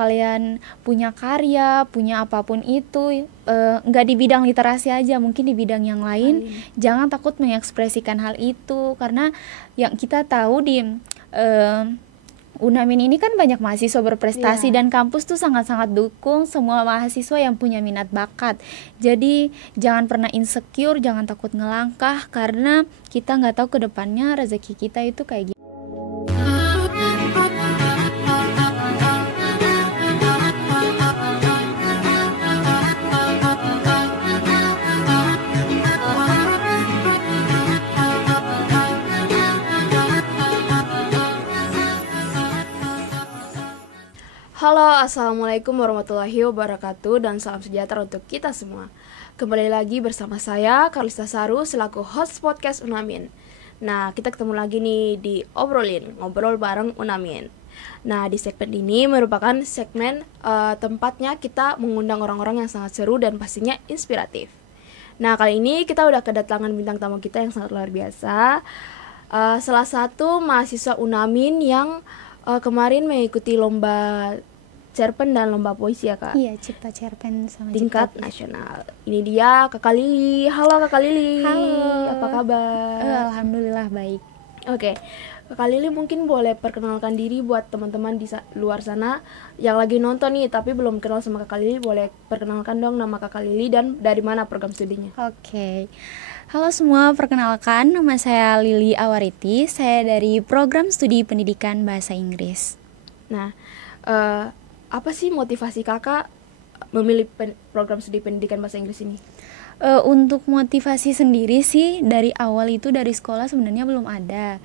kalian punya karya, punya apapun itu, nggak di bidang literasi aja, mungkin di bidang yang lain, jangan takut mengekspresikan hal itu, karena yang kita tahu di Unamin ini kan banyak mahasiswa berprestasi dan kampus tuh sangat-sangat dukung semua mahasiswa yang punya minat bakat. Jadi jangan pernah insecure, jangan takut ngelangkah, karena kita nggak tahu ke depannya rezeki kita itu kayak gitu. Halo, assalamualaikum warahmatullahi wabarakatuh, dan salam sejahtera untuk kita semua. Kembali lagi bersama saya, Karlista Saru, selaku host podcast Unamin. Nah, kita ketemu lagi nih di Ngobrol bareng Unamin. Nah, di segmen ini merupakan segmen tempatnya kita mengundang orang-orang yang sangat seru dan pastinya inspiratif. Nah, kali ini kita udah kedatangan bintang tamu kita yang sangat luar biasa. Salah satu mahasiswa Unamin yang kemarin mengikuti lomba cerpen dan lomba puisi ya Kak? Iya, cipta cerpen sama tingkat nasional. Ini dia Kakak Lili. Halo Kakak Lili. Halo. Apa kabar? Alhamdulillah baik. Oke. Kakak Lili mungkin boleh perkenalkan diri buat teman-teman di luar sana yang lagi nonton nih tapi belum kenal sama Kakak Lili. Boleh perkenalkan dong nama Kakak Lili dan dari mana program studinya? Oke. Halo semua, perkenalkan nama saya Lili Awariti. Saya dari program studi pendidikan bahasa Inggris. Nah, apa sih motivasi kakak memilih program studi pendidikan bahasa Inggris ini? Untuk motivasi sendiri sih dari awal itu dari sekolah sebenarnya belum ada.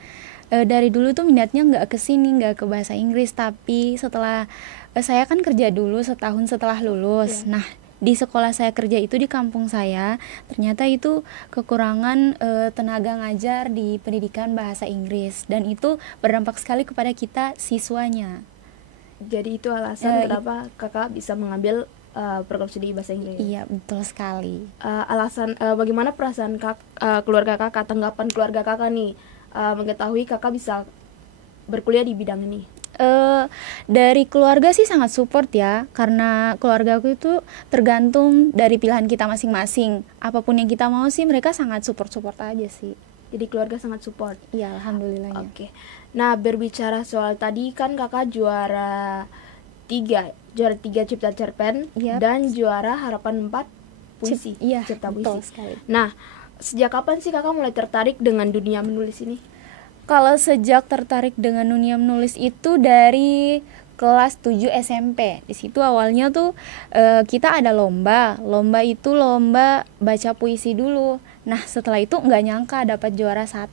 Dari dulu tuh minatnya nggak ke sini, nggak ke bahasa Inggris, tapi setelah saya kan kerja dulu setahun setelah lulus. Nah, di sekolah saya kerja itu di kampung saya, ternyata itu kekurangan tenaga ngajar di pendidikan bahasa Inggris, dan itu berdampak sekali kepada kita siswanya. Jadi itu alasan kenapa kakak bisa mengambil program studi bahasa Inggris? Iya, betul sekali. Bagaimana perasaan keluarga kakak, tanggapan keluarga kakak nih mengetahui kakak bisa berkuliah di bidang ini? Dari keluarga sih sangat support ya, karena keluarga aku itu tergantung dari pilihan kita masing-masing. Apapun yang kita mau sih mereka sangat support aja sih. Jadi keluarga sangat support? Iya, alhamdulillahnya. Oke. Nah, berbicara soal tadi kan kakak juara 3 cipta cerpen dan juara harapan 4 puisi, cipta puisi. Sekali. Nah, sejak kapan sih kakak mulai tertarik dengan dunia menulis ini? Kalau sejak tertarik dengan dunia menulis itu dari kelas 7 SMP. Di situ awalnya tuh kita ada lomba itu lomba baca puisi dulu. Nah, setelah itu nggak nyangka dapat juara 1.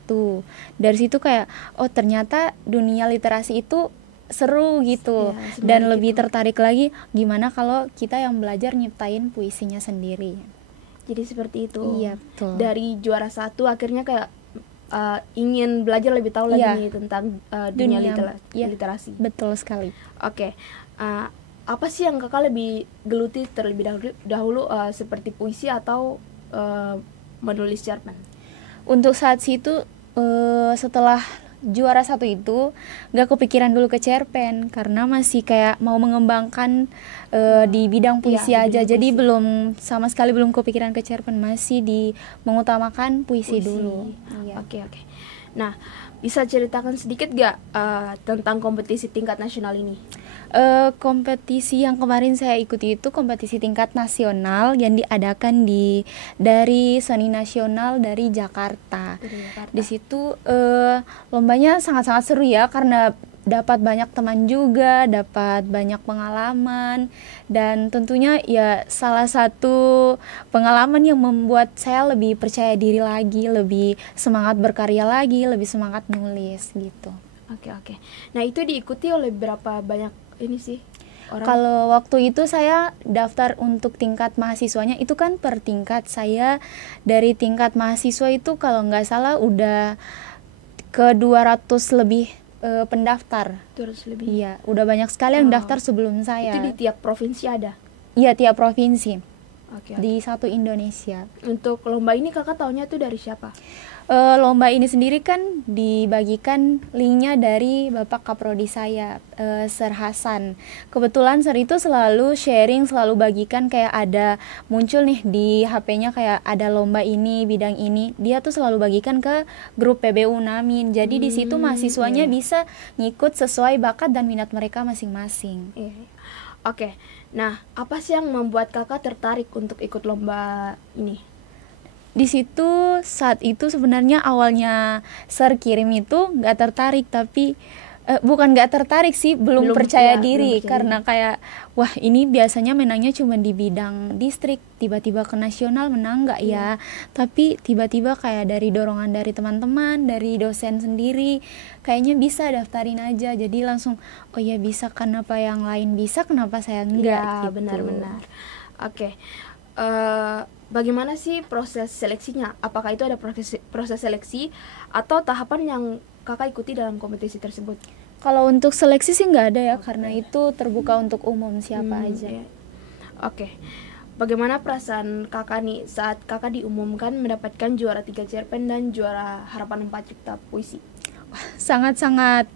Dari situ kayak, oh ternyata dunia literasi itu seru gitu. Dan lebih tertarik lagi gimana kalau kita yang belajar nyiptain puisinya sendiri. Jadi seperti itu. Iya, betul. Dari juara 1 akhirnya kayak ingin belajar lebih tahu lagi nih tentang dunia literasi. Betul sekali. Oke. Apa sih yang kakak lebih geluti terlebih dahulu seperti puisi atau menulis cerpen? Untuk saat situ setelah juara 1 itu gak kepikiran dulu ke cerpen, karena masih kayak mau mengembangkan di bidang puisi aja. Jadi belum sama sekali belum kepikiran ke cerpen, masih mengutamakan puisi dulu. Oke. Nah, bisa ceritakan sedikit gak tentang kompetisi tingkat nasional ini? Kompetisi yang kemarin saya ikuti itu kompetisi tingkat nasional yang diadakan dari Seni Nasional dari Jakarta. Di situ lombanya sangat-sangat seru ya, karena dapat banyak teman juga, dapat banyak pengalaman, dan tentunya ya salah satu pengalaman yang membuat saya lebih percaya diri lagi, lebih semangat berkarya lagi, lebih semangat nulis gitu. Oke. Nah, itu diikuti oleh berapa banyak ini sih orang? Kalau waktu itu saya daftar untuk tingkat mahasiswanya itu kan per tingkat. Saya dari tingkat mahasiswa itu kalau nggak salah udah ke 200 lebih pendaftar. 200 lebih? Iya, udah banyak sekali yang daftar sebelum saya. Itu di tiap provinsi ada? Iya, tiap provinsi. Oke. Di satu Indonesia. Untuk lomba ini kakak taunya tuh dari siapa? Lomba ini sendiri kan dibagikan linknya dari Bapak Kaprodi saya, Sir Hasan. Kebetulan Sir itu selalu sharing, selalu bagikan kayak ada muncul nih di HP-nya kayak ada lomba ini, bidang ini. Dia tuh selalu bagikan ke grup PBU Unamin. Jadi di situ mahasiswanya bisa ngikut sesuai bakat dan minat mereka masing-masing. Oke. Nah, apa sih yang membuat kakak tertarik untuk ikut lomba ini? Di situ saat itu sebenarnya awalnya Sir kirim itu nggak tertarik, tapi bukan nggak tertarik sih, belum percaya diri karena kayak wah ini biasanya menangnya cuma di bidang distrik, tiba-tiba ke nasional menang nggak ya. Tapi tiba-tiba kayak dari dorongan dari teman-teman, dari dosen sendiri, kayaknya bisa daftarin aja, jadi langsung oh ya bisa, kenapa yang lain bisa kenapa saya enggak gitu. Benar-benar. Oke. Bagaimana sih proses seleksinya? Apakah itu ada proses seleksi atau tahapan yang kakak ikuti dalam kompetisi tersebut? Kalau untuk seleksi sih nggak ada ya, karena itu terbuka untuk umum siapa aja. Oke. Bagaimana perasaan kakak nih saat kakak diumumkan mendapatkan juara 3 cerpen dan juara harapan 4 cipta puisi? Sangat-sangat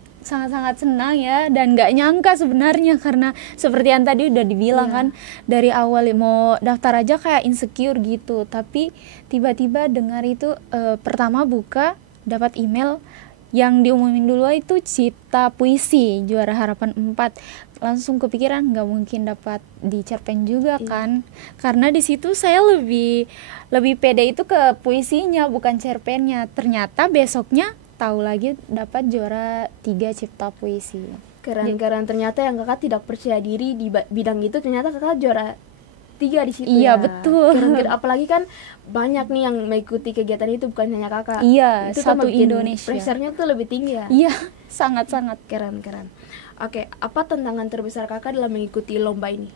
senang ya, dan nggak nyangka sebenarnya, karena seperti yang tadi udah dibilang kan, dari awal mau daftar aja kayak insecure gitu, tapi tiba-tiba dengar itu pertama buka dapat email yang diumumin dulu itu cipta puisi juara harapan 4, langsung kepikiran nggak mungkin dapat di cerpen juga kan, karena di situ saya lebih pede itu ke puisinya bukan cerpennya. Ternyata besoknya tahu lagi dapat juara 3 cipta puisi. Keren. Ternyata yang kakak tidak percaya diri di bidang itu, ternyata kakak juara 3 di situ. Iya, betul. Keren. Apalagi kan banyak nih yang mengikuti kegiatan itu, bukan hanya kakak. Iya, itu satu kan Indonesia. Pressure-nya tuh lebih tinggi ya. Iya, sangat-sangat. Keren. Oke, apa tantangan terbesar kakak dalam mengikuti lomba ini?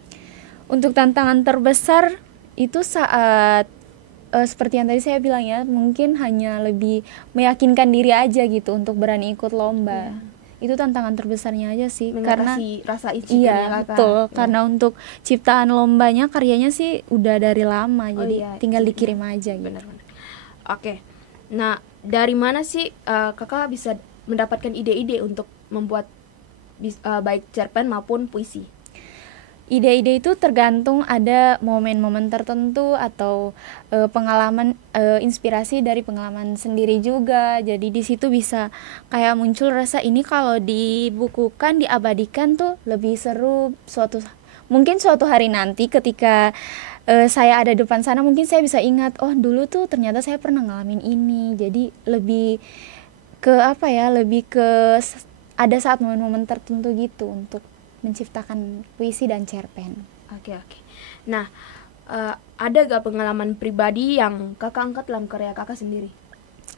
Untuk tantangan terbesar itu saat seperti yang tadi saya bilang ya, mungkin hanya lebih meyakinkan diri aja gitu untuk berani ikut lomba. Itu tantangan terbesarnya aja sih, karena rasa insecure-nya kakak. Betul, karena untuk ciptaan lombanya karyanya sih udah dari lama, jadi tinggal dikirim aja gitu. Benar. Oke. Nah, dari mana sih kakak bisa mendapatkan ide-ide untuk membuat baik cerpen maupun puisi? Ide-ide itu tergantung ada momen-momen tertentu atau pengalaman, inspirasi dari pengalaman sendiri juga. Jadi di situ bisa kayak muncul rasa ini kalau dibukukan, diabadikan tuh lebih seru. Mungkin suatu hari nanti ketika saya ada depan sana, mungkin saya bisa ingat, oh dulu tuh ternyata saya pernah ngalamin ini. Jadi lebih ke lebih ke ada saat momen-momen tertentu gitu untuk menciptakan puisi dan cerpen. Oke. Nah, ada gak pengalaman pribadi yang kakak angkat dalam karya kakak sendiri?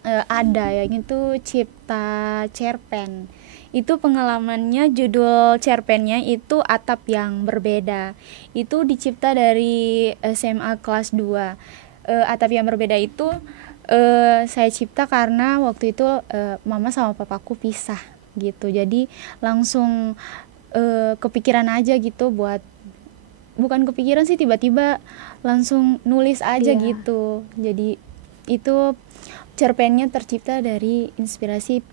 Ada, yang itu cipta cerpen. Itu pengalamannya, judul cerpennya itu Atap yang Berbeda. Itu dicipta dari SMA kelas 2. Atap yang Berbeda itu saya cipta karena waktu itu mama sama papaku pisah gitu. Jadi langsung kepikiran aja gitu, bukan kepikiran sih, tiba-tiba langsung nulis aja gitu. Jadi itu cerpennya tercipta dari inspirasi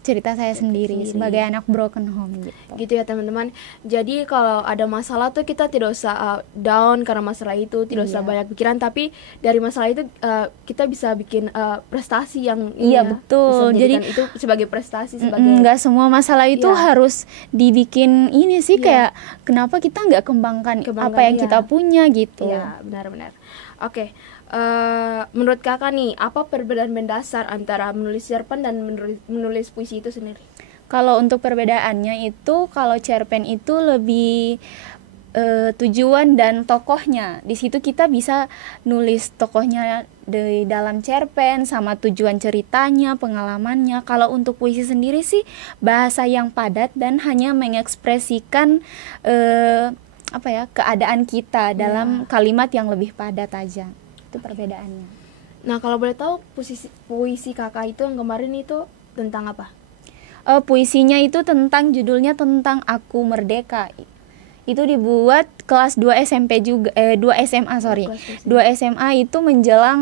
cerita saya sendiri sebagai anak broken home gitu ya teman-teman. Jadi kalau ada masalah tuh kita tidak usah down karena masalah itu, tidak usah banyak pikiran, tapi dari masalah itu kita bisa bikin prestasi yang betul. Jadi itu sebagai prestasi, sebagai nggak semua masalah itu harus dibikin ini sih, kayak kenapa kita nggak kembangkan apa yang kita punya gitu. Iya, benar-benar. Oke. Menurut kakak nih, apa perbedaan mendasar antara menulis cerpen dan menulis puisi itu sendiri? Kalau untuk perbedaannya itu, kalau cerpen itu lebih tujuan dan tokohnya. Di situ kita bisa nulis tokohnya di dalam cerpen sama tujuan ceritanya, pengalamannya. Kalau untuk puisi sendiri sih bahasa yang padat dan hanya mengekspresikan keadaan kita dalam kalimat yang lebih padat aja. Itu perbedaannya. Nah, kalau boleh tahu puisi kakak itu yang kemarin itu tentang apa? Puisinya itu judulnya tentang Aku Merdeka. Itu dibuat kelas 2 SMP juga, 2 SMA sorry. Kelas 2 SMA. 2 SMA itu menjelang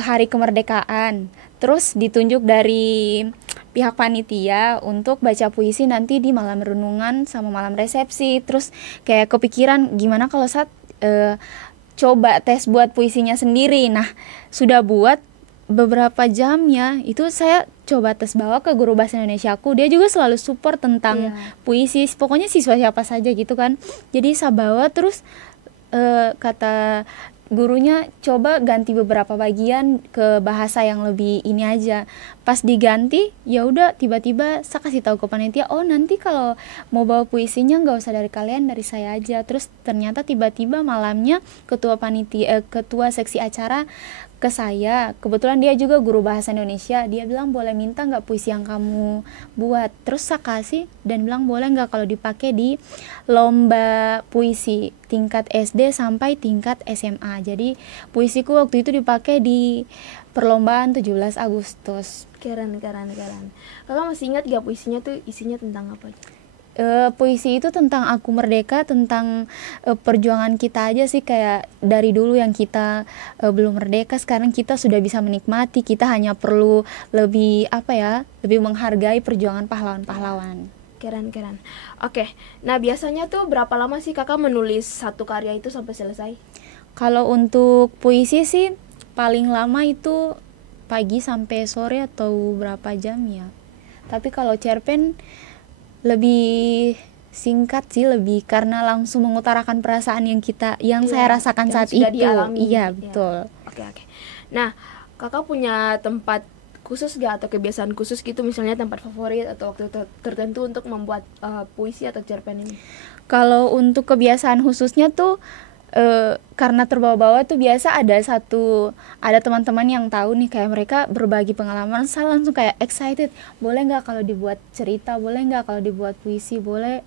hari kemerdekaan. Terus ditunjuk dari pihak panitia untuk baca puisi nanti di malam renungan sama malam resepsi. Terus kayak kepikiran gimana kalau saat coba tes buat puisinya sendiri. Nah, sudah buat beberapa jam ya, itu saya coba tes bawa ke guru bahasa Indonesia aku. Dia juga selalu support tentang puisi. Pokoknya siswa siapa saja gitu kan. Jadi saya bawa terus kata gurunya coba ganti beberapa bagian ke bahasa yang lebih ini aja. Pas diganti ya udah tiba-tiba saya kasih tahu ke panitia, oh nanti kalau mau bawa puisinya nggak usah dari kalian, dari saya aja. Terus ternyata tiba-tiba malamnya ketua panitia ketua seksi acara ke saya, kebetulan dia juga guru bahasa Indonesia, dia bilang boleh minta nggak puisi yang kamu buat. Terus saya kasih dan bilang boleh nggak kalau dipakai di lomba puisi tingkat SD sampai tingkat SMA. Jadi puisiku waktu itu dipakai di perlombaan 17 Agustus. Keren. Kakak masih ingat gak puisinya tuh isinya tentang apa? Puisi itu tentang aku merdeka, tentang perjuangan kita aja sih, kayak dari dulu yang kita belum merdeka, sekarang kita sudah bisa menikmati, kita hanya perlu lebih lebih menghargai perjuangan pahlawan-pahlawan. Keren. Oke, nah biasanya tuh berapa lama sih kakak menulis satu karya itu sampai selesai? Kalau untuk puisi sih paling lama itu pagi sampai sore atau berapa jam ya. Tapi kalau cerpen lebih singkat sih, lebih karena langsung mengutarakan perasaan yang saya rasakan yang saat sudah itu. dialami. Iya, betul. Oke. Nah, kakak punya tempat khusus gak atau kebiasaan khusus gitu, misalnya tempat favorit atau waktu tertentu untuk membuat puisi atau cerpen ini? Kalau untuk kebiasaan khususnya tuh karena terbawa-bawa tuh biasa ada teman-teman yang tahu nih, kayak mereka berbagi pengalaman, saya langsung kayak excited, boleh nggak kalau dibuat cerita, boleh nggak kalau dibuat puisi, boleh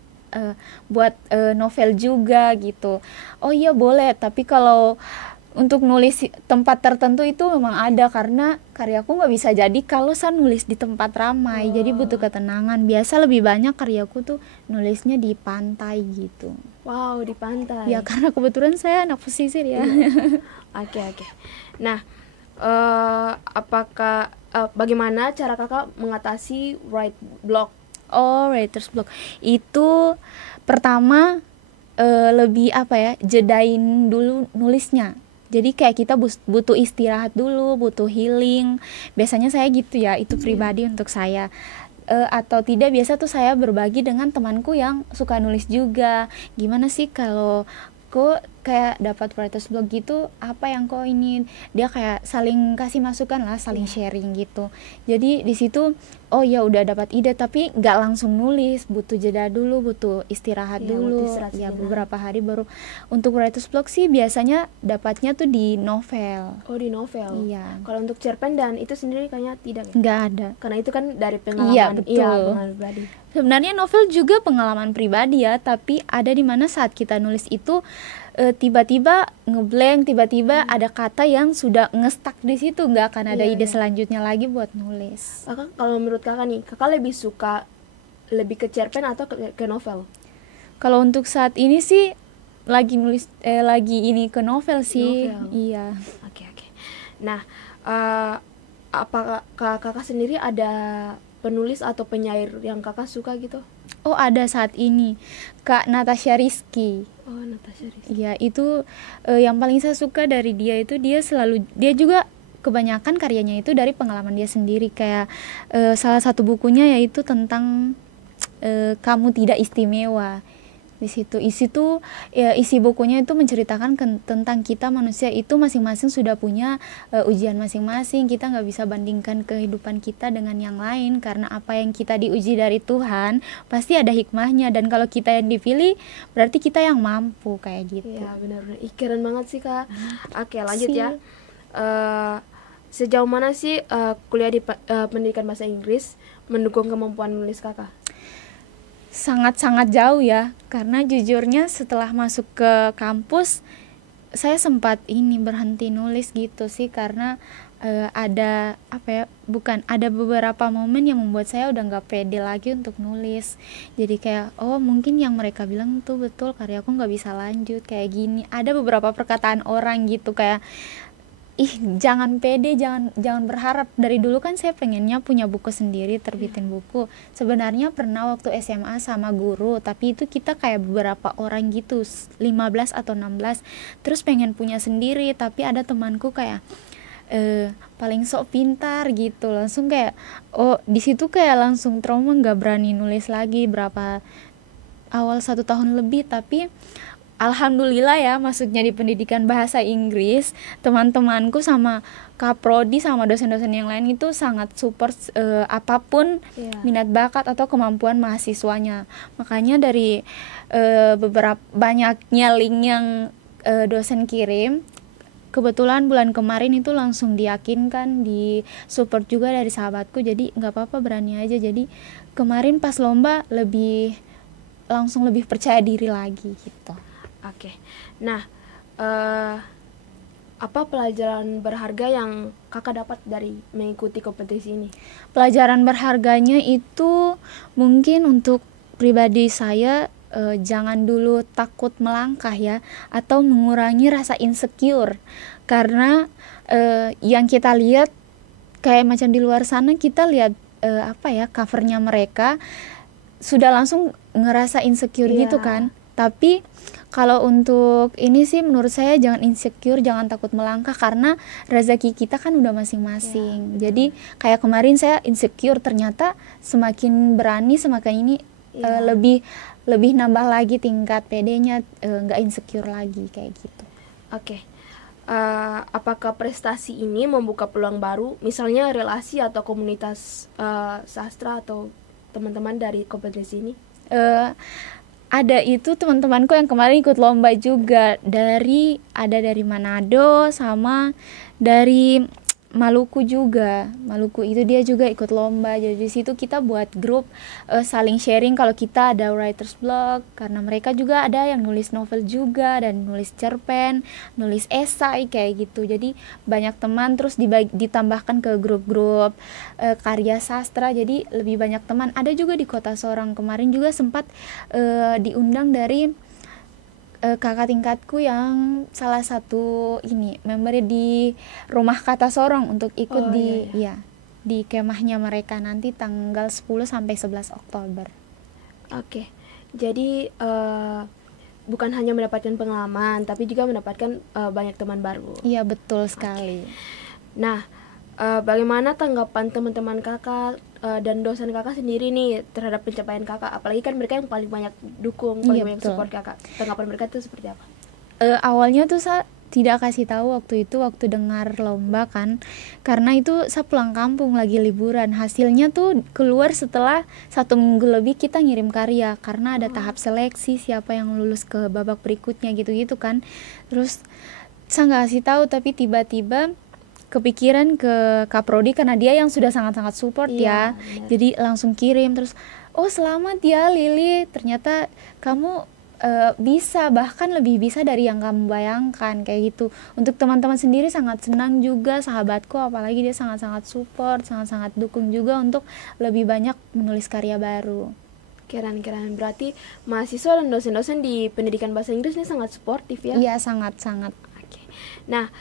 buat novel juga gitu. Oh iya boleh, tapi kalau untuk nulis tempat tertentu itu memang ada, karena karyaku nggak bisa jadi kalau saya nulis di tempat ramai. Jadi butuh ketenangan. Biasa lebih banyak karyaku tuh nulisnya di pantai gitu. Wow, di pantai. Ya karena kebetulan saya anak pesisir ya. Oke. Nah, apakah bagaimana cara kakak mengatasi write block? Oh, writer's block itu pertama lebih jedain dulu nulisnya. Jadi kayak kita butuh istirahat dulu, butuh healing. Biasanya saya gitu ya, itu pribadi untuk saya. Atau tidak, biasa tuh saya berbagi dengan temanku yang suka nulis juga. Gimana sih kalau kok kayak dapat writer's block gitu, apa yang kok ini, dia kayak saling kasih masukan lah, saling sharing gitu. Jadi di situ oh ya udah dapat ide, tapi nggak langsung nulis, butuh jeda dulu, butuh istirahat dulu ya beberapa hari baru. Untuk writer's block sih biasanya dapatnya tuh di novel. Oh, di novel. Iya. Kalau untuk cerpen dan itu sendiri kayaknya tidak ya? Nggak ada, karena itu kan dari pengalaman. Iya betul. Pengalaman pribadi. Sebenarnya novel juga pengalaman pribadi ya, tapi ada di mana saat kita nulis itu tiba-tiba ngeblank, tiba-tiba ada kata yang sudah ngestak di situ, nggak akan ada ide selanjutnya lagi buat nulis. Kakak, kalau menurut kakak nih, kakak lebih ke cerpen atau ke novel? Kalau untuk saat ini sih lagi nulis lagi ini ke novel sih. Novel. Iya. Oke. Nah, apakah kakak sendiri ada penulis atau penyair yang kakak suka gitu? Oh, ada saat ini Kak Natasha Rizky. Oh, Natasha Rizky. Iya, itu yang paling saya suka dari dia itu dia juga kebanyakan karyanya itu dari pengalaman dia sendiri. Kayak salah satu bukunya yaitu tentang kamu tidak istimewa. Di situ isi bukunya itu menceritakan tentang kita manusia itu masing-masing sudah punya ujian masing-masing. Kita nggak bisa bandingkan kehidupan kita dengan yang lain, karena apa yang kita diuji dari Tuhan pasti ada hikmahnya, dan kalau kita yang dipilih berarti kita yang mampu, kayak gitu. Iya, benar. Keren banget sih Kak. Oke, lanjut ya. Sejauh mana sih kuliah di pendidikan bahasa Inggris mendukung kemampuan menulis kakak? Sangat-sangat jauh ya, karena jujurnya setelah masuk ke kampus saya sempat berhenti nulis gitu sih, karena ada apa ya, bukan, ada beberapa momen yang membuat saya udah nggak pede lagi untuk nulis. Jadi kayak oh mungkin yang mereka bilang tuh betul, karyaku nggak bisa lanjut kayak gini. Ada beberapa perkataan orang gitu kayak ih jangan pede, jangan berharap. Dari dulu kan saya pengennya punya buku sendiri, terbitin buku. Sebenarnya pernah waktu SMA sama guru, tapi itu kita kayak beberapa orang gitu, 15 atau 16, terus pengen punya sendiri. Tapi ada temanku kayak paling sok pintar gitu, langsung kayak oh di situ kayak langsung trauma, nggak berani nulis lagi berapa awal 1 tahun lebih. Tapi alhamdulillah ya, masuknya di pendidikan bahasa Inggris, teman-temanku sama kaprodi sama dosen-dosen yang lain itu sangat support apapun minat bakat atau kemampuan mahasiswanya. Makanya dari beberapa banyaknya link yang dosen kirim, kebetulan bulan kemarin itu langsung diyakinkan, di support juga dari sahabatku, jadi nggak apa-apa, berani aja. Jadi kemarin pas lomba langsung lebih percaya diri lagi gitu. Oke. Nah, apa pelajaran berharga yang kakak dapat dari mengikuti kompetisi ini? Pelajaran berharganya itu mungkin untuk pribadi saya, jangan dulu takut melangkah ya, atau mengurangi rasa insecure. Karena yang kita lihat kayak macam di luar sana, kita lihat covernya mereka sudah langsung ngerasa insecure gitu kan. Tapi kalau untuk ini sih menurut saya jangan insecure, jangan takut melangkah, karena rezeki kita kan udah masing-masing. Jadi kayak kemarin saya insecure, ternyata semakin berani semakin ini lebih nambah lagi tingkat PD-nya, nggak insecure lagi kayak gitu. Oke. Apakah prestasi ini membuka peluang baru, misalnya relasi atau komunitas sastra atau teman-teman dari kompetisi ini? Ada itu teman-temanku yang kemarin ikut lomba juga, ada dari Manado sama dari Maluku juga. Maluku itu dia juga ikut lomba. Jadi di situ kita buat grup, saling sharing kalau kita ada writers blog, karena mereka juga ada yang nulis novel juga dan nulis cerpen, nulis esai kayak gitu. Jadi banyak teman, terus ditambahkan ke grup-grup karya sastra, jadi lebih banyak teman. Ada juga di Kota Sorong, kemarin juga sempat diundang dari kakak tingkatku yang salah satu ini membernya di Rumah Kata Sorong untuk ikut di kemahnya mereka nanti tanggal 10 sampai 11 Oktober. Oke. Jadi bukan hanya mendapatkan pengalaman, tapi juga mendapatkan banyak teman baru. Iya, betul sekali. Nah, bagaimana tanggapan teman-teman kakak dan dosen kakak sendiri nih terhadap pencapaian kakak? Apalagi kan mereka yang paling banyak dukung, paling banyak support kakak. Tanggapan mereka itu seperti apa? Awalnya tuh saya tidak kasih tahu waktu dengar lomba kan, karena itu saya pulang kampung lagi liburan. Hasilnya tuh keluar setelah 1 minggu lebih kita ngirim karya, karena ada tahap seleksi siapa yang lulus ke babak berikutnya gitu-gitu kan. Terus saya nggak kasih tahu, tapi tiba-tiba kepikiran ke Kaprodi karena dia yang sudah sangat-sangat support ya. Benar. Jadi langsung kirim, terus oh selamat ya Lili, ternyata kamu bisa, bahkan lebih bisa dari yang kamu bayangkan kayak gitu. Untuk teman-teman sendiri sangat senang juga, sahabatku apalagi dia sangat-sangat support, sangat-sangat dukung juga untuk lebih banyak menulis karya baru. Keren. Berarti mahasiswa dan dosen-dosen di pendidikan bahasa Inggris ini sangat suportif ya? Iya, sangat-sangat. Nah,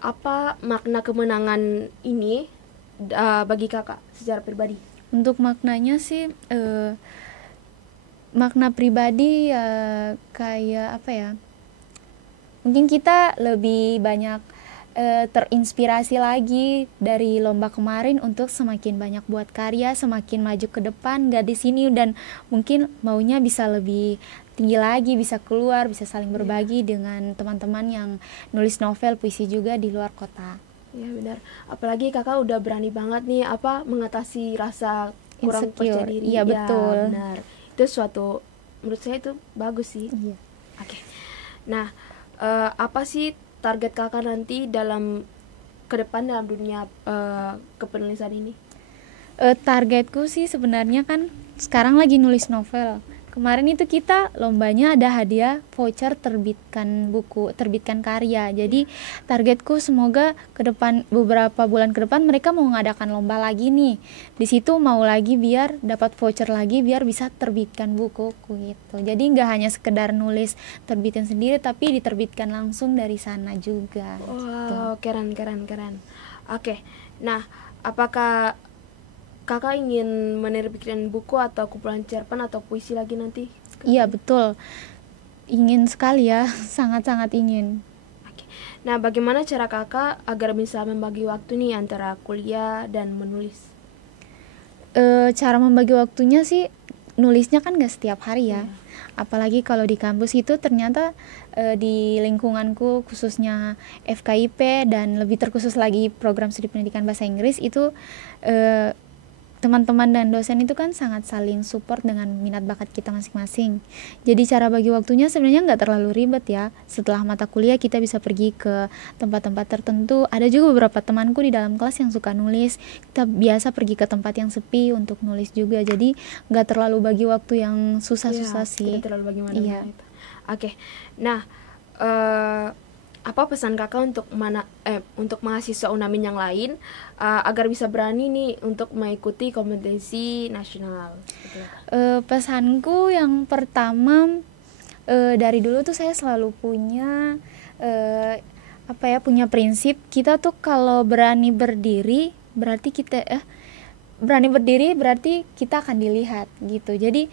apa makna kemenangan ini bagi kakak secara pribadi? Untuk maknanya sih, makna pribadi kayak apa ya? Mungkin kita lebih banyak terinspirasi lagi dari lomba kemarin untuk semakin banyak buat karya, semakin maju ke depan, gak di sini, dan mungkin maunya bisa lebih tinggi lagi, bisa keluar, bisa saling berbagi dengan teman-teman yang nulis novel, puisi juga di luar kota. Ya benar, apalagi kakak udah berani banget nih mengatasi rasa kurang percaya diri. Iya betul. Benar, itu suatu, menurut saya itu bagus sih. Iya. Oke. Nah, apa sih target kakak nanti ke depan dalam dunia kepenulisan ini? Targetku sih sebenarnya kan sekarang lagi nulis novel. kemarin itu kita lombanya ada hadiah voucher terbitkan buku, terbitkan karya. Jadi targetku semoga ke depan, beberapa bulan ke depan mereka mau mengadakan lomba lagi nih. Di situ mau lagi biar dapat voucher lagi biar bisa terbitkan bukuku gitu. Jadi nggak hanya sekedar nulis terbitin sendiri tapi diterbitkan langsung dari sana juga. Wow, keren. Oke. Nah, apakah kakak ingin menerbitkan buku atau kumpulan cerpen atau puisi lagi nanti? Iya betul, ingin sekali ya, sangat-sangat ingin. Oke. Nah, bagaimana cara kakak agar bisa membagi waktu nih antara kuliah dan menulis? Cara membagi waktunya sih, nulisnya kan gak setiap hari ya. Apalagi kalau di kampus itu ternyata di lingkunganku khususnya FKIP dan lebih terkhusus lagi program studi pendidikan bahasa Inggris itu teman-teman dan dosen itu kan sangat saling support dengan minat bakat kita masing-masing. Jadi cara bagi waktunya sebenarnya nggak terlalu ribet ya. Setelah mata kuliah kita bisa pergi ke tempat-tempat tertentu. Ada juga beberapa temanku di dalam kelas yang suka nulis. Kita biasa pergi ke tempat yang sepi untuk nulis juga. Jadi nggak terlalu bagi waktu yang susah-susah sih. Tidak terlalu bagaimana Iya. itu. Oke. Nah, apa pesan kakak untuk mahasiswa UNAMIN yang lain agar bisa berani nih untuk mengikuti kompetisi nasional? Pesanku yang pertama, dari dulu tuh saya selalu punya punya prinsip, kita tuh kalau berani berdiri berarti kita akan dilihat gitu. Jadi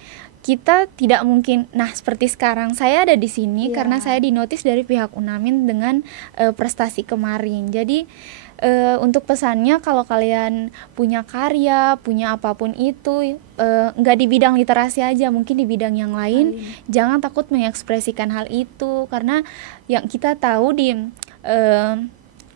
kita tidak mungkin, nah seperti sekarang saya ada di sini karena saya dinotis dari pihak UNAMIN dengan prestasi kemarin. Jadi untuk pesannya, kalau kalian punya karya, punya apapun itu, nggak di bidang literasi aja, mungkin di bidang yang lain, jangan takut mengekspresikan hal itu, karena yang kita tahu di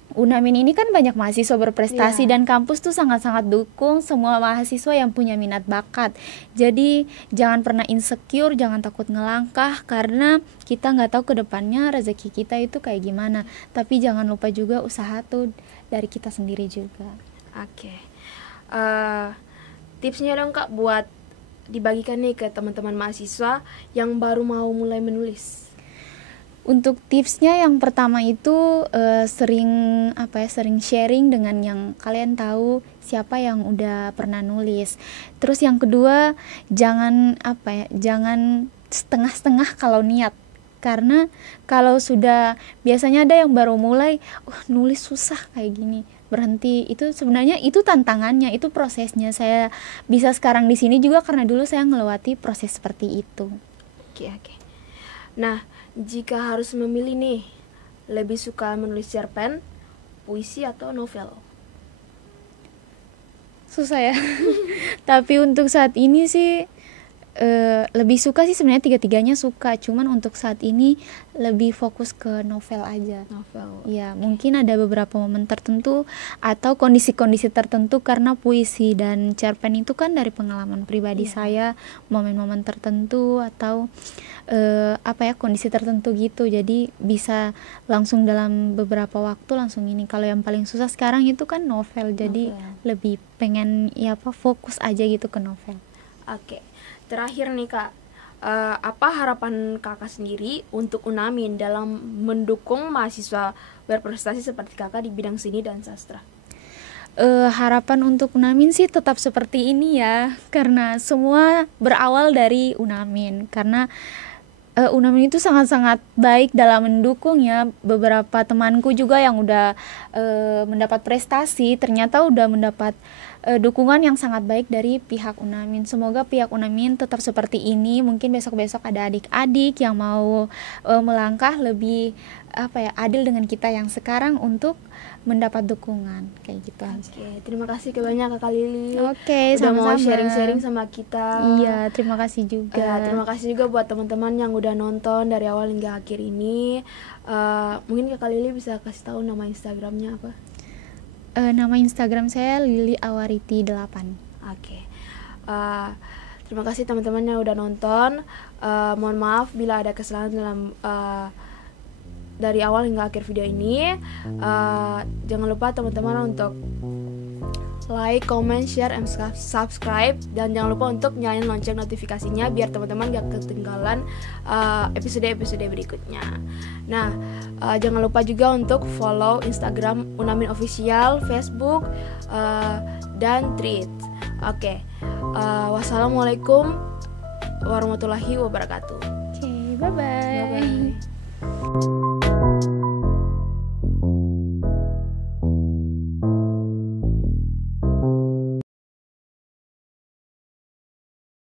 UNAMIN ini kan banyak mahasiswa berprestasi dan kampus tuh sangat-sangat dukung semua mahasiswa yang punya minat bakat. Jadi jangan pernah insecure, jangan takut ngelangkah, karena kita nggak tahu ke depannya rezeki kita itu kayak gimana. Tapi jangan lupa juga usaha tuh dari kita sendiri juga. Oke. Tipsnya dong Kak buat dibagikan nih ke teman-teman mahasiswa yang baru mau mulai menulis. Untuk tipsnya yang pertama itu sering sharing dengan yang kalian tahu, siapa yang udah pernah nulis. Terus yang kedua, jangan setengah-setengah kalau niat. Karena kalau sudah, biasanya ada yang baru mulai, nulis susah kayak gini, berhenti. Itu sebenarnya itu tantangannya, itu prosesnya. Saya bisa sekarang di sini juga karena dulu saya ngelewati proses seperti itu. Oke. Nah, jika harus memilih nih, lebih suka menulis cerpen, puisi atau novel? Susah ya. Tapi untuk saat ini sih lebih suka sih, sebenarnya tiga-tiganya suka, cuman untuk saat ini lebih fokus ke novel aja. Novel. Ya, mungkin ada beberapa momen tertentu atau kondisi-kondisi tertentu, karena puisi dan cerpen itu kan dari pengalaman pribadi saya, momen-momen tertentu atau kondisi tertentu gitu. Jadi bisa langsung dalam beberapa waktu langsung ini. Kalau yang paling susah sekarang itu kan novel. Jadi lebih pengen fokus aja gitu ke novel. Oke. Terakhir nih Kak, apa harapan kakak sendiri untuk UNAMIN dalam mendukung mahasiswa berprestasi seperti kakak di bidang seni dan sastra? Harapan untuk UNAMIN sih tetap seperti ini ya, karena semua berawal dari UNAMIN. Karena UNAMIN itu sangat-sangat baik dalam mendukung ya. Beberapa temanku juga yang udah mendapat prestasi, ternyata udah mendapat dukungan yang sangat baik dari pihak UNAMIN. Semoga pihak UNAMIN tetap seperti ini. Mungkin besok-besok ada adik-adik yang mau melangkah lebih adil dengan kita yang sekarang untuk mendapat dukungan kayak gitu aja. Oke, terima kasih banyak Kakak Lili. Oke, udah sama-sama. mau sharing-sharing sama kita. Iya, terima kasih juga. Terima kasih juga buat teman-teman yang udah nonton dari awal hingga akhir ini. Mungkin Kakak Lili bisa kasih tahu nama Instagramnya apa? Nama Instagram saya liliawariti8. Oke. Terima kasih teman-teman yang udah nonton. Mohon maaf bila ada kesalahan dalam dari awal hingga akhir video ini. Jangan lupa teman-teman untuk like, comment, share, and subscribe. Dan jangan lupa untuk nyalain lonceng notifikasinya biar teman-teman gak ketinggalan episode-episode berikutnya. Nah, jangan lupa juga untuk follow Instagram Unamin Official, Facebook, dan Threads. Oke, wassalamualaikum warahmatullahi wabarakatuh. Oke, bye-bye. Bye-bye.